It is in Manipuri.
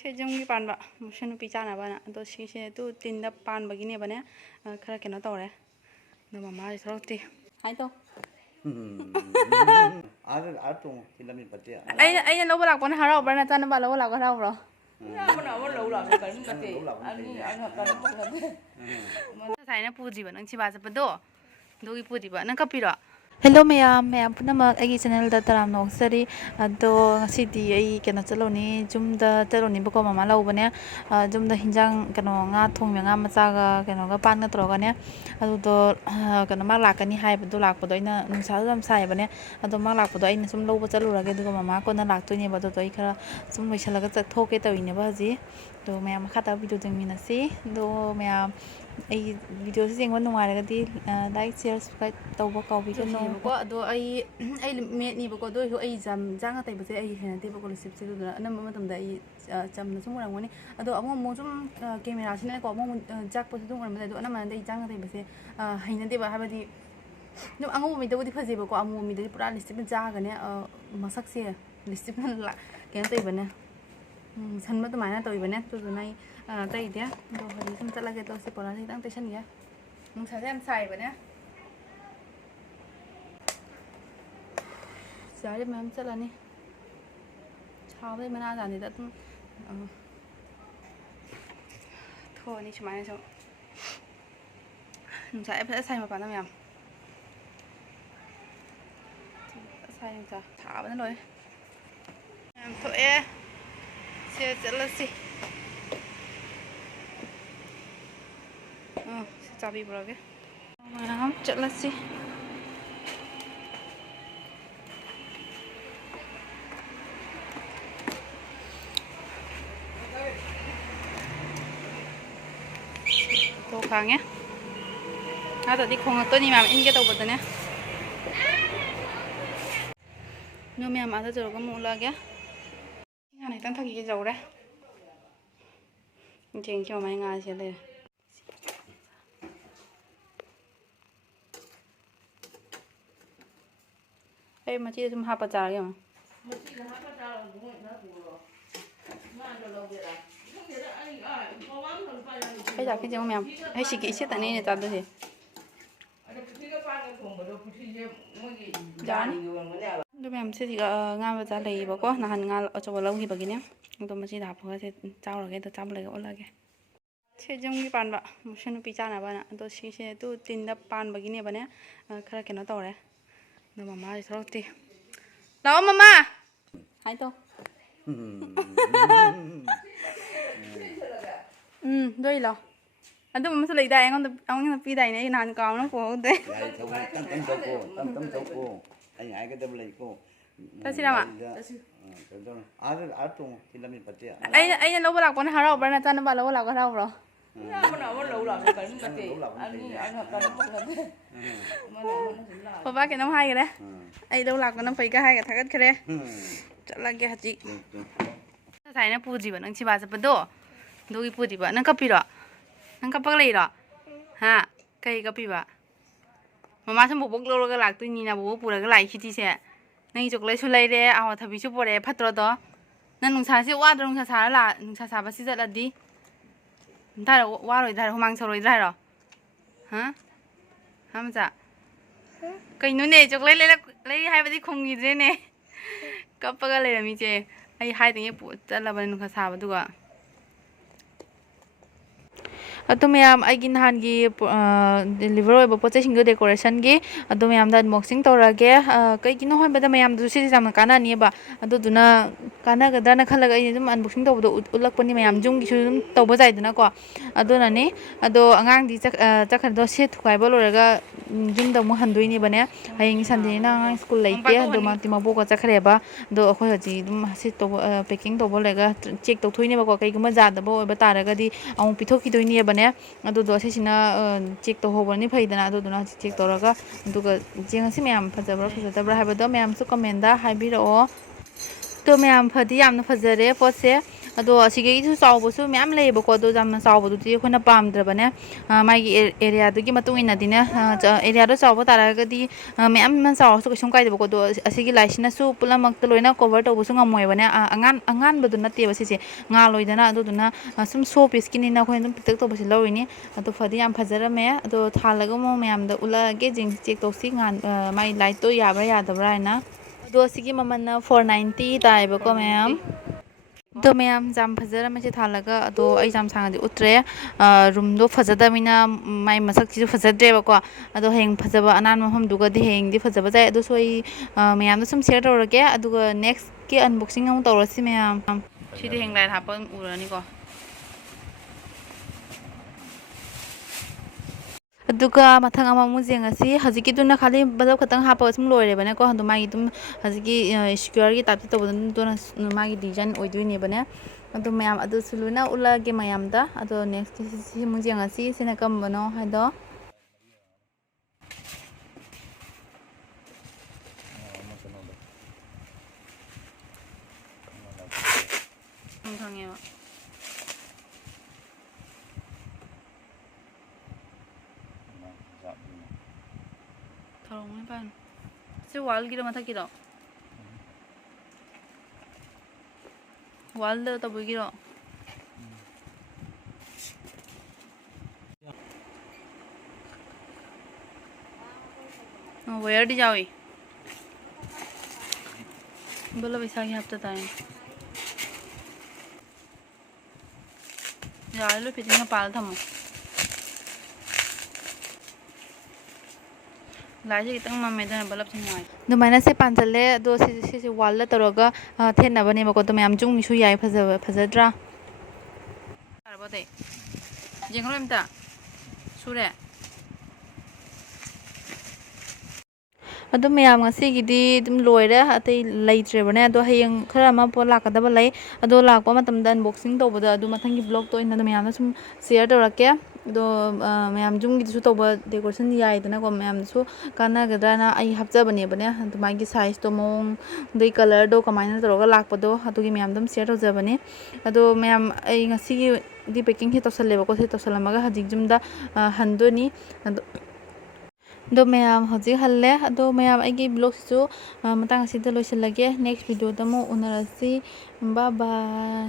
ꯁꯦꯖꯝꯒꯤ ꯄꯥꯟꯕ ꯃꯨꯁꯟ ꯅꯨꯄꯤ ꯆꯥꯅꯕꯅ ꯑꯗꯣ ꯁꯤꯁꯦ ꯇꯨ ꯇꯤꯟꯗ ꯄꯥꯟꯕꯒꯤꯅꯦꯕꯅꯦ ꯈꯔ ꯀꯩꯅꯣ ꯇꯧꯔꯦ ꯑꯗꯣ ꯃꯃꯥꯁꯦ ꯊꯣꯛꯂꯛꯇꯦ ꯍꯥꯏꯗꯣ ꯑꯩꯅ ꯂꯧꯕ ꯂꯥꯛꯄꯅ ꯍꯔꯥꯎꯕ꯭ꯔꯥ ꯅꯆꯥꯅꯨꯄꯥ ꯂꯧꯕ ꯂꯥꯛꯄ ꯍꯔꯥꯎꯕ꯭ꯔꯣ ꯉꯁꯥꯏꯅ ꯄꯨꯗ꯭ꯔꯤꯕ ꯅꯪ ꯁꯤꯕꯥ ꯆꯠꯄꯗꯣ ꯑꯗꯨꯒꯤ ꯄꯨꯗ꯭ꯔꯤꯕ ꯅꯪ ꯀꯞꯄꯤꯔꯣ ꯍꯦꯜꯂꯣ ꯃꯌꯥꯝ ꯄꯨꯝꯅꯃꯛ ꯑꯩꯒꯤ ꯆꯦꯅꯦꯜꯗ ꯇꯔꯥꯝꯅ ꯑꯣꯛꯆꯔꯤ ꯑꯗꯣ ꯉꯁꯤꯗꯤ ꯑꯩ ꯀꯩꯅꯣ ꯆꯠꯂꯨꯅꯤ ꯌꯨꯝꯗ ꯆꯠꯂꯨꯅꯤꯕꯀꯣ ꯃꯃꯥ ꯂꯧꯕꯅꯦ ꯌꯨꯝꯗ ꯍꯤꯟꯖꯥꯡ ꯀꯩꯅꯣ ꯉꯥ ꯊꯣꯡꯉꯦ ꯉꯥ ꯃꯆꯥꯒ ꯀꯩꯅꯣꯒ ꯄꯥꯟꯒ ꯇꯧꯔꯒꯅꯦ ꯑꯗꯨꯗꯣ ꯀꯩꯅꯣ ꯃꯥ ꯂꯥꯛꯀꯅꯤ ꯍꯥꯏꯕꯗꯣ ꯂꯥꯛꯄꯗꯣ ꯑꯩꯅ ꯅꯨꯡꯁꯥꯁꯨ ꯌꯥꯝ ꯁꯥꯏꯕꯅꯦ ꯑꯗꯣ ꯃꯥ ꯂꯥꯛꯄꯗꯣ ꯑꯩꯅ ꯁꯨꯝ ꯂꯧꯕ ꯆꯠꯂꯨꯔꯒꯦ ꯑꯗꯨꯒ ꯃꯃꯥ ꯀꯣꯟꯅ ꯂꯥꯛꯇꯣꯏꯅꯦꯕ ꯑꯗꯨꯗꯣ ꯑꯩ ꯈꯔ ꯁꯨꯝ ꯂꯣꯏꯁꯤꯜꯂꯒ ꯆꯠꯊꯣꯛꯀꯦ ꯇꯧꯔꯤꯅꯦꯕ ꯍꯧꯖꯤꯛ ꯑꯗꯣ ꯃꯌꯥꯝ ꯃꯈꯥ ꯇꯥꯕ ꯚꯤꯗꯤꯑꯣ ꯌꯦꯡꯃꯤꯟꯅꯁꯤ ꯑꯗꯣ ꯃꯌꯥꯝ ꯑꯩꯒꯤ ꯚꯤꯗꯤꯑꯣꯁꯤ ꯌꯦꯡꯕ ꯅꯨꯡꯉꯥꯏꯔꯒꯗꯤ ꯂꯥꯏꯛ ꯁꯤꯌꯔ ꯁꯕꯁꯀ꯭ꯔꯥꯏꯕ ꯇꯧꯕ ꯀꯥꯎꯕꯤꯒꯅꯨꯀꯣ ꯑꯗꯣ ꯑꯩ ꯃꯦꯠꯅꯤꯕꯀꯣ ꯑꯗꯨ ꯑꯣꯏꯔꯁꯨ ꯑꯩ ꯏꯟꯖꯥꯡ ꯑꯇꯩꯕꯁꯦ ꯑꯩ ꯍꯩꯅꯗꯦꯕꯀꯣ ꯔꯤꯁꯤꯞꯁꯦ ꯑꯗꯨꯗꯨꯅ ꯑꯅꯝꯕ ꯃꯇꯝꯗ ꯑꯩ ꯆꯝꯅ ꯁꯨꯝ ꯎꯔꯝꯒꯅꯤ ꯑꯗꯣ ꯑꯃꯨꯛ ꯁꯨꯝ ꯀꯦꯃꯦꯔꯥꯁꯤꯅꯀꯣ ꯑꯃꯨꯛ ꯆꯥꯛꯄꯁꯨ ꯑꯗꯨꯝ ꯎꯔꯝꯕꯗ ꯑꯗꯣ ꯑꯅꯝꯕꯅꯗꯤ ꯏꯟꯖꯥꯡ ꯑꯇꯩꯕꯁꯦ ꯍꯩꯅꯗꯦꯕ ꯍꯥꯏꯕꯗꯤ ꯑꯗꯨꯝ ꯑꯉꯧꯕ ꯃꯤꯗꯕꯨꯗꯤ ꯐꯖꯩꯕꯀꯣ ꯑꯃꯨꯕ ꯃꯤꯗꯗꯤ ꯄꯨꯔꯥ ꯂꯤꯁꯇꯤꯞꯅ ꯆꯥꯒꯅꯦ ꯃꯁꯛꯁꯦ ꯂꯤꯁꯇꯤꯞꯅ ꯀꯩꯅꯣ ꯇꯧꯏꯕꯅꯦ ꯁꯟꯕ ꯑꯗꯨꯃꯥꯏꯅ ꯇꯧꯏꯕꯅꯦ ꯑꯗꯨꯗꯨꯅ ꯑꯩ ꯇꯩꯗꯦ ꯑꯗꯣ ꯍꯧꯖꯤꯛ ꯁꯨꯝ ꯆꯠꯂꯒꯦ ꯑꯗꯣ ꯁꯤ ꯄꯣꯂꯥꯔꯁꯦ ꯈꯤꯇꯪ ꯇꯩꯁꯟꯒꯦ ꯅꯨꯡꯁꯥꯁꯦ ꯌꯥꯝ ꯁꯥꯏꯕꯅꯦ ꯆꯥꯔꯤ ꯃꯌꯥꯝ ꯆꯠꯂꯅꯤ ꯁꯥꯕꯩ ꯃꯅꯥ ꯆꯥꯅꯤꯗ ꯑꯗꯨꯝ ꯊꯣꯛꯑꯅꯤ ꯁꯨꯃꯥꯏꯅ ꯁꯨꯝ ꯅꯨꯡꯁꯥ ꯐꯖꯅ ꯁꯥꯏ ꯃꯄꯥꯟꯗ ꯃꯌꯥꯝ ꯁꯥꯏ ꯅꯨꯡꯁꯥ ꯁꯥꯕꯅ ꯂꯣꯏꯔꯦ ꯌꯥꯝ ꯊꯣꯛꯑꯦ ꯁꯤ ꯆꯠꯂꯁꯤ ꯁꯤ ꯆꯥꯕꯤꯕ꯭ꯔꯒꯦ ꯃꯌꯥꯝ ꯆꯠꯂꯁꯤ ꯊꯣ ꯈꯥꯡꯉꯦ ꯉꯥꯛꯇꯗꯤ ꯈꯣꯡꯉꯛꯇꯣꯏꯅꯤ ꯃꯌꯥꯝ ꯏꯟꯒꯦ ꯇꯧꯕꯗꯅꯦ ꯅꯣꯏ ꯃꯌꯥꯝ ꯑꯥꯗ ꯆꯧꯔꯒ ꯑꯃꯨꯛ ꯎꯠꯂꯛꯑꯒꯦ ꯉꯥꯅ ꯈꯤꯇꯪ ꯊꯛꯈꯤꯒꯦ ꯌꯧꯔꯦ ꯌꯦꯡꯁꯤ ꯃꯃꯥꯏ ꯉꯥꯁꯦ ꯂꯩꯔꯦ ꯑꯩ ꯃꯆꯤꯗ ꯁꯨꯝ ꯍꯥꯞꯄ ꯆꯥꯔꯒꯦ ꯑꯃꯨꯛ ꯑꯩ ꯂꯥꯛꯈꯤꯁꯦ ꯃꯌꯥꯝ ꯑꯩ ꯁꯤꯒꯤ ꯏꯆꯦꯠꯇꯅꯦ ꯑꯩꯅ ꯆꯥꯗꯣꯏꯁꯦ ꯑꯗꯨ ꯃꯌꯥꯝ ꯁꯤꯁꯤꯒ ꯉꯥ ꯃꯆꯥ ꯂꯩꯌꯦꯕꯀꯣ ꯅꯍꯥꯟ ꯉꯥ ꯑꯆꯧꯕ ꯂꯧꯈꯤꯕꯒꯤꯅꯦ ꯑꯗꯣ ꯃꯆꯤꯗ ꯍꯥꯞꯄꯒ ꯆꯥꯎꯔꯒꯦ ꯑꯗꯣ ꯆꯥꯕ ꯂꯣꯏꯔꯒ ꯑꯣꯜꯂꯛꯑꯒꯦ ꯁꯦꯖꯝꯒꯤ ꯄꯥꯟꯕ ꯃꯨꯁꯟ ꯅꯨꯄꯤ ꯆꯥꯅꯕꯅ ꯑꯗꯣ ꯁꯤꯁꯦ ꯇꯨ ꯇꯤꯟꯗ ꯄꯥꯟꯕꯒꯤꯅꯦꯕꯅꯦ ꯈꯔ ꯀꯩꯅꯣ ꯇꯧꯔꯦ ꯑꯗꯣ ꯃꯃꯥꯁꯦ ꯊꯣꯛꯂꯛꯇꯦ ꯂꯥꯛꯑꯣ ꯃꯃꯥ ꯍꯥꯏꯗꯣ ꯗꯣꯏ ꯂꯥꯛꯑꯣ ꯑꯗꯨꯝ ꯑꯃꯁꯨ ꯂꯩꯗꯥꯏ ꯑꯩꯉꯣꯟꯗ ꯄꯤꯗꯥꯏꯅꯦ ꯑꯩ ꯅꯍꯥꯟ ꯀꯥꯎꯅ ꯄꯣꯛꯍꯧꯗꯦ ꯆꯠꯁꯤꯔꯥꯃ ꯑꯩꯅ ꯂꯧꯕ ꯂꯥꯛꯄꯅ ꯍꯔꯥꯎꯕ꯭ꯔꯥ ꯅꯆꯥꯅꯨꯄꯥ ꯂꯧꯕ ꯂꯥꯛꯄ ꯍꯔꯥꯎꯕ꯭ꯔꯣ ꯕꯕꯥ ꯀꯩꯅꯣꯝ ꯍꯥꯏꯈꯔꯦ ꯑꯩ ꯂꯧ ꯂꯥꯛꯄꯅ ꯐꯩꯒ ꯍꯥꯏꯒ ꯊꯥꯒꯠꯈ꯭ꯔꯦ ꯆꯠꯂꯒꯦ ꯍꯧꯖꯤꯛ ꯉꯁꯥꯏꯅ ꯄꯨꯗ꯭ꯔꯤꯕ ꯅꯪ ꯁꯤꯕꯥ ꯆꯠꯄꯗꯣ ꯑꯗꯨꯒꯤ ꯄꯨꯗ꯭ꯔꯤꯕ ꯅꯪ ꯀꯞꯄꯤꯔꯣ ꯅꯪ ꯀꯞꯄꯒ ꯂꯩꯔꯣ ꯍꯥ ꯀꯩ ꯀꯞꯄꯤꯕ ꯃꯃꯥ ꯁꯨꯝ ꯕꯣꯕꯣꯛ ꯂꯧꯔꯒ ꯂꯥꯛꯇꯣꯏꯅꯤꯅ ꯕꯣꯕꯣꯛ ꯄꯨꯔꯒ ꯂꯥꯛꯏꯁꯤꯗꯤꯁꯦ ꯅꯪꯒꯤ ꯆꯣꯀ꯭ꯂꯦꯠꯁꯨ ꯂꯩꯔꯦ ꯑꯋꯥꯊꯕꯤꯁꯨ ꯄꯨꯔꯛꯑꯦ ꯐꯠꯇ꯭ꯔꯣꯗꯣ ꯅꯪ ꯅꯨꯡꯁꯥꯁꯤ ꯋꯥꯗ꯭ꯔꯣ ꯅꯨꯡꯁꯥ ꯁꯥꯕꯁꯤ ꯆꯠꯂꯗꯤ ꯅꯊꯥꯔ ꯋꯥꯔꯣꯏꯗ꯭ꯔꯥ ꯍꯥꯏꯔꯣ ꯍꯨꯃꯥꯡ ꯁꯧꯔꯣꯏꯗ꯭ꯔꯥ ꯍꯥꯏꯔꯣ ꯍꯥ ꯃꯆꯥ ꯀꯩꯅꯣꯅꯦ ꯆꯣꯀ꯭ꯂꯦꯠ ꯂꯩ ꯍꯥꯏꯕꯗꯤ ꯈꯨꯝꯈꯤꯗ꯭ꯔꯦꯅꯦ ꯀꯞꯄꯒ ꯂꯩꯔꯝꯃꯤꯁꯦ ꯑꯩ ꯍꯥꯏꯗꯉꯩ ꯆꯠꯂꯕꯅꯤ ꯅꯨꯡꯁꯥ ꯁꯥꯕꯗꯨꯒ ꯑꯗꯨ ꯃꯌꯥꯝ ꯑꯩꯒꯤ ꯅꯍꯥꯟꯒꯤ ꯗꯦꯂꯤꯚꯔ ꯑꯣꯏꯕ ꯄꯣꯠ ꯆꯩꯁꯤꯡꯗꯣ ꯗꯦꯀꯣꯔꯦꯁꯟꯒꯤ ꯑꯗꯨ ꯃꯌꯥꯝꯗ ꯑꯟꯕꯣꯛꯁꯤꯡ ꯇꯧꯔꯛꯑꯒꯦ ꯀꯩꯒꯤꯅꯣ ꯍꯥꯏꯕꯗ ꯃꯌꯥꯝꯗꯨꯁꯨ ꯁꯤꯁꯦ ꯌꯥꯝꯅ ꯀꯥꯟꯅꯅꯤꯕ ꯑꯗꯨꯗꯨꯅ ꯀꯥꯟꯅꯒꯗ꯭ꯔꯅ ꯈꯜꯂꯒ ꯑꯩꯅ ꯑꯗꯨꯝ ꯑꯟꯕꯣꯛꯁꯤꯡ ꯇꯧꯕꯗꯣ ꯎꯠꯂꯛꯄꯅꯤ ꯃꯌꯥꯝ ꯌꯨꯝꯒꯤꯁꯨ ꯑꯗꯨꯝ ꯇꯧꯕ ꯌꯥꯏꯗꯅꯀꯣ ꯑꯗꯨꯅꯅꯤ ꯑꯗꯣ ꯑꯉꯥꯡꯗꯤ ꯆꯠꯈ꯭ꯔꯗꯣ ꯁꯦ ꯊꯨꯒꯥꯏꯕ ꯂꯣꯏꯔꯒ ꯌꯨꯝꯗ ꯑꯃꯨꯛ ꯍꯟꯗꯣꯏꯅꯦꯕꯅꯦ ꯍꯌꯦꯡ ꯁꯟꯗꯦꯅꯤꯅ ꯑꯉꯥꯡ ꯁ꯭ꯀꯨꯜ ꯂꯩꯇꯦ ꯑꯗꯣ ꯃꯥꯗꯤ ꯃꯕꯣꯛꯀ ꯆꯠꯈ꯭ꯔꯦꯕ ꯑꯗꯣ ꯑꯩꯈꯣꯏ ꯍꯧꯖꯤꯛ ꯑꯗꯨꯝ ꯁꯤꯠ ꯇꯧꯕ ꯄꯦꯛꯀꯤꯡ ꯇꯧꯕ ꯂꯣꯏꯔꯒ ꯆꯦꯛ ꯇꯧꯊꯣꯛꯏꯅꯦꯕꯀꯣ ꯀꯩꯒꯨꯝꯕ ꯌꯥꯗꯕ ꯑꯣꯏꯕ ꯇꯥꯔꯒꯗꯤ ꯑꯃꯨꯛ ꯄꯤꯊꯣꯛꯈꯤꯗꯣꯏꯅꯦꯕꯅꯦ ꯑꯗꯨꯗꯣ ꯑꯁꯤꯁꯤꯅ ꯆꯦꯛ ꯇꯧꯍꯧꯕꯅꯤ ꯐꯩꯗꯅ ꯑꯗꯨꯗꯨꯅ ꯍꯧꯖꯤꯛ ꯆꯦꯛ ꯇꯧꯔꯒ ꯑꯗꯨꯒ ꯌꯦꯡꯉꯁꯤ ꯃꯌꯥꯝ ꯐꯖꯕ꯭ꯔꯥ ꯐꯖꯗꯕ꯭ꯔꯥ ꯍꯥꯏꯕꯗꯣ ꯃꯌꯥꯝꯁꯨ ꯀꯃꯦꯟꯗ ꯍꯥꯏꯕꯤꯔꯛꯑꯣ ꯑꯗꯣ ꯃꯌꯥꯝ ꯐꯗꯤ ꯌꯥꯝꯅ ꯐꯖꯔꯦ ꯄꯣꯠꯁꯦ ꯑꯗꯣ ꯑꯁꯤꯒꯤꯁꯨ ꯆꯥꯎꯕꯁꯨ ꯃꯌꯥꯝ ꯂꯩꯌꯦꯕꯀꯣ ꯑꯗꯣ ꯌꯥꯝꯅ ꯆꯥꯎꯕꯗꯨꯗꯤ ꯑꯩꯈꯣꯏꯅ ꯄꯥꯝꯗ꯭ꯔꯕꯅꯦ ꯃꯥꯒꯤ ꯑꯦꯔꯤꯌꯥꯗꯨꯒꯤ ꯃꯇꯨꯡ ꯏꯟꯅꯗꯤꯅꯦ ꯑꯦꯔꯤꯌꯥꯗꯣ ꯆꯥꯎꯕ ꯇꯥꯔꯒꯗꯤ ꯃꯌꯥꯝ ꯑꯃ ꯆꯥꯎꯔꯁꯨ ꯀꯩꯁꯨꯝ ꯀꯥꯏꯗꯦꯕꯀꯣ ꯑꯗꯣ ꯑꯁꯤꯒꯤ ꯂꯥꯏꯠꯁꯤꯅꯁꯨ ꯄꯨꯝꯅꯃꯛꯇ ꯂꯣꯏꯅ ꯀꯣꯚꯔ ꯇꯧꯕꯁꯨ ꯉꯝꯃꯣꯏꯕꯅꯦ ꯑꯉꯥꯟꯕꯗꯨ ꯅꯠꯇꯦꯕ ꯁꯤꯁꯦ ꯉꯥꯜꯂꯣꯏꯗꯅ ꯑꯗꯨꯗꯨꯅ ꯁꯨꯝ ꯁꯣ ꯄꯤꯁꯀꯤꯅꯤꯅ ꯑꯩꯈꯣꯏꯅ ꯑꯗꯨꯝ ꯄꯤꯛꯇꯛ ꯇꯧꯕꯁꯤ ꯂꯧꯔꯤꯅꯤ ꯑꯗꯣ ꯐꯗꯤ ꯌꯥꯝ ꯐꯖꯔꯝꯃꯦ ꯑꯗꯣ ꯊꯥꯜꯂꯒ ꯑꯃꯨꯛ ꯃꯌꯥꯝꯗ ꯎꯠꯂꯛꯑꯒꯦ ꯆꯦꯛ ꯇꯧꯁꯤ ꯃꯥꯏ ꯂꯥꯏꯠꯇꯣ ꯌꯥꯕ꯭ꯔꯥ ꯌꯥꯗꯕ꯭ꯔꯥ ꯍꯥꯏꯅ ꯑꯗꯣ ꯁꯤꯒꯤ ꯃꯃꯜꯅ 490 ꯇꯥꯏꯌꯦꯕꯀꯣ ꯃꯌꯥꯝ ꯑꯗꯣ ꯃꯌꯥꯝ ꯌꯥꯝ ꯐꯖꯔꯝꯃꯦꯁꯦ ꯊꯥꯜꯂꯒ ꯑꯗꯣ ꯑꯩ ꯌꯥꯝ ꯁꯥꯡꯅꯗꯤ ꯎꯠꯇ꯭ꯔꯦ ꯔꯨꯝꯗꯣ ꯐꯖꯗꯕꯅꯤ나 ꯃꯥꯏ ꯃꯁꯛꯁꯤꯁꯨ ꯐꯖꯗ꯭ꯔꯦꯕꯀꯣ ꯑꯗꯣ ꯍꯌꯦꯡ ꯐꯖꯕ ꯑꯅꯥꯟꯕ ꯃꯐꯝꯗꯨꯒꯗꯤ ꯍꯌꯦꯡꯗꯤ ꯐꯖꯕ ꯌꯥꯏ ꯑꯗꯨꯁꯨ ꯑꯩ ꯃꯌꯥꯝꯗ ꯁꯨꯝ ꯁꯦꯌꯔ ꯇꯧꯔꯒꯦ ꯑꯗꯨꯒ ꯅꯦꯛꯁꯀꯤ ꯑꯟꯕꯣꯛꯁꯤꯡ ꯑꯃꯨꯛ ꯇꯧꯔꯁꯤ ꯃꯌꯥꯝ ꯁꯤꯗꯤ ꯍꯌꯦꯡ ꯂꯥꯏꯠ ꯍꯥꯞꯄ ꯎꯔꯅꯤꯀꯣ ꯑꯗꯨꯒ ꯃꯊꯪ ꯑꯃꯃꯨꯛ ꯌꯦꯡꯉꯁꯤ ꯍꯧꯖꯤꯛꯀꯤꯗꯨꯅ ꯈꯥꯂꯤ ꯕꯂꯞ ꯈꯛꯇꯪ ꯍꯥꯞꯄꯒ ꯁꯨꯝ ꯂꯣꯏꯔꯦꯕꯅꯦꯀꯣ ꯑꯗꯣ ꯃꯥꯒꯤ ꯑꯗꯨꯝ ꯍꯧꯖꯤꯛꯀꯤ ꯁ꯭ꯀ꯭ꯋꯥꯔꯒꯤ ꯇꯥꯏꯞꯇ ꯇꯧꯕꯗꯨꯅ ꯃꯥꯒꯤ ꯗꯤꯖꯥꯏꯟ ꯑꯣꯏꯗꯣꯏꯅꯦꯕꯅꯦ ꯑꯗꯣ ꯃꯌꯥꯝ ꯑꯗꯨꯁꯨ ꯂꯣꯏꯅ ꯎꯠꯂꯛꯑꯒꯦ ꯃꯌꯥꯝꯗ ꯑꯗꯣ ꯅꯦꯛꯁꯀꯤ ꯁꯤꯃꯨꯛ ꯌꯦꯡꯉꯁꯤ ꯁꯤꯅ ꯀꯔꯝꯕꯅꯣ ꯍꯥꯏꯗꯣ ꯈꯪꯉꯦꯕ ꯊꯧꯔꯝꯒꯅꯤ ꯄꯥꯏꯅꯨ ꯁꯤ ꯋꯥꯜꯒꯤꯔꯣ ꯃꯊꯛꯀꯤꯔꯣ ꯋꯥꯜꯗ ꯇꯧꯕꯒꯤꯔꯣ ꯋꯦꯌꯔꯗꯤ ꯌꯥꯎꯏ ꯕꯂꯞ ꯏꯁꯥꯒꯤ ꯍꯥꯞꯇ ꯇꯥꯏ ꯌꯥꯔꯦ ꯂꯣꯏ ꯐꯤꯠꯇꯤꯡꯅ ꯄꯥꯜꯂ ꯊꯝꯃꯣ ꯂꯥꯏꯠꯁꯦ ꯈꯤꯇꯪ ꯃꯝꯃꯦ ꯑꯗꯨꯅ ꯕꯂꯞꯁꯦ ꯅꯨꯡꯉꯥꯏꯇꯦ ꯑꯗꯨꯃꯥꯏꯅ ꯁꯦ ꯄꯥꯟꯁꯤꯜꯂꯦ ꯑꯗꯣ ꯁꯤꯁꯦ ꯋꯥꯜꯗ ꯇꯧꯔꯒ ꯊꯦꯠꯅꯕꯅꯦꯕꯀꯣ ꯑꯗꯣ ꯃꯌꯥꯝ ꯖꯨꯝꯒꯤꯁꯨ ꯌꯥꯏ ꯐꯖꯗ꯭ꯔꯥ ꯌꯥꯔꯕꯣ ꯑꯇꯩ ꯌꯦꯡꯍꯜꯂꯣ ꯑꯝꯇ ꯁꯨꯔꯦ ꯑꯗꯨꯝ ꯃꯌꯥꯝ ꯉꯁꯤꯒꯤꯗꯤ ꯑꯗꯨꯝ ꯂꯣꯏꯔꯦ ꯑꯇꯩ ꯂꯩꯇ꯭ꯔꯦꯕꯅꯦ ꯑꯗꯣ ꯍꯌꯦꯡ ꯈꯔ ꯑꯃ ꯄꯣꯠ ꯂꯥꯛꯀꯗꯕ ꯂꯩ ꯑꯗꯣ ꯂꯥꯛꯄ ꯃꯇꯝꯗ ꯑꯟꯕꯣꯛꯁꯤꯡ ꯇꯧꯕꯗ ꯑꯗꯨ ꯃꯊꯪꯒꯤ ꯕ꯭ꯂꯣꯛꯇ ꯑꯣꯏꯅ ꯃꯌꯥꯝꯅ ꯁꯨꯝ ꯁꯤꯌꯔ ꯇꯧꯔꯛꯀꯦ ꯑꯗꯣ ꯃꯌꯥꯝ ꯌꯨꯝꯒꯤꯗꯨꯁꯨ ꯇꯧꯕ ꯗꯦꯀꯣꯔꯦꯁꯟ ꯌꯥꯏꯗꯅꯀꯣ ꯃꯌꯥꯝꯗꯁꯨ ꯀꯥꯟꯅꯒꯗ꯭ꯔꯅ ꯑꯩ ꯍꯥꯞꯆꯕꯅꯦꯕꯅꯦ ꯑꯗꯨ ꯃꯥꯒꯤ ꯁꯥꯏꯖꯇꯣ ꯃꯑꯣꯡ ꯑꯗꯩ ꯀꯂꯔꯗꯣ ꯀꯃꯥꯏꯅ ꯇꯧꯔꯒ ꯂꯥꯛꯄꯗꯣ ꯑꯗꯨꯒꯤ ꯃꯌꯥꯝ ꯑꯗꯨꯝ ꯁꯤꯌꯔ ꯇꯧꯖꯕꯅꯦ ꯑꯗꯣ ꯃꯌꯥꯝ ꯑꯩ ꯉꯁꯤꯒꯤꯗꯤ ꯄꯦꯛꯀꯤꯡꯁꯦ ꯇꯧꯁꯜꯂꯦꯕꯀꯣ ꯁꯤ ꯇꯧꯁꯜꯂꯝꯃꯒ ꯍꯧꯖꯤꯛ ꯌꯨꯝꯗ ꯍꯟꯗꯣꯏꯅꯤ ꯑꯗꯣ ꯃꯌꯥꯝ ꯍꯧꯖꯤꯛ ꯍꯜꯂꯦ ꯑꯗꯣ ꯃꯌꯥꯝ ꯑꯩꯒꯤ ꯕ꯭ꯂꯣꯒꯁꯤꯁꯨ ꯃꯇꯥꯡ ꯑꯁꯤꯗ ꯂꯣꯏꯁꯤꯜꯂꯒꯦ ꯅꯦꯛꯁ ꯚꯤꯗꯤꯑꯣꯗ ꯑꯃꯨꯛ ꯎꯅꯔꯁꯤ ꯕꯥꯏ ꯕꯥꯏ